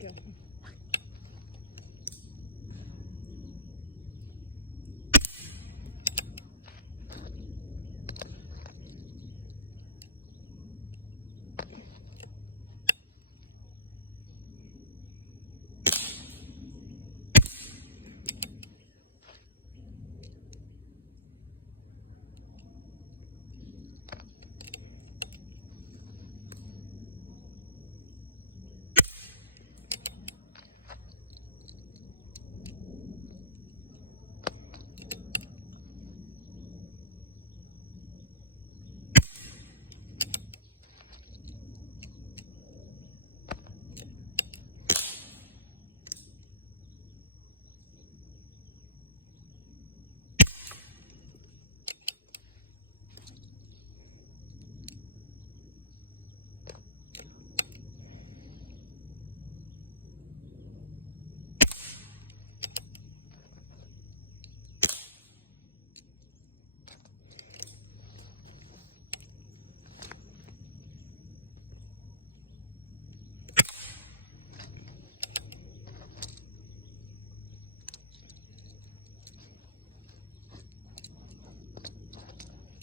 Thank you.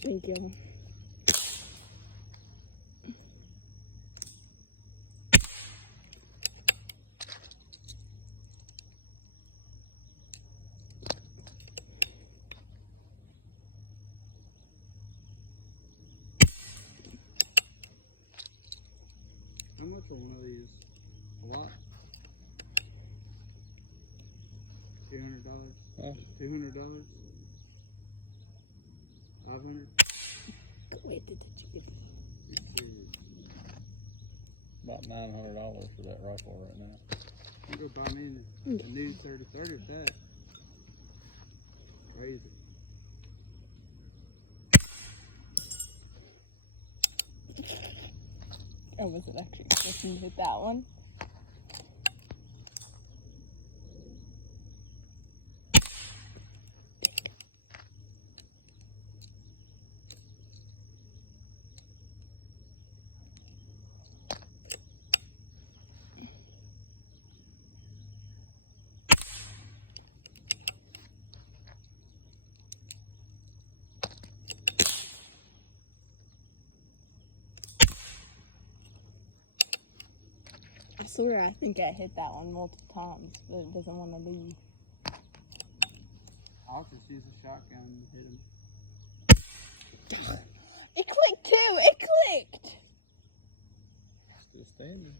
Thank you. How much are one of these? A lot? $200? Huh? $200? 500? Wait, did you About $900 for that rifle right now. You go buy me a new 30-30 at that. Crazy. Oh, was it actually supposed to hit that one? I swear I think I hit that one multiple times, but it doesn't want to leave. I'll just use a shotgun and hit him. It clicked too! It clicked! Still standing.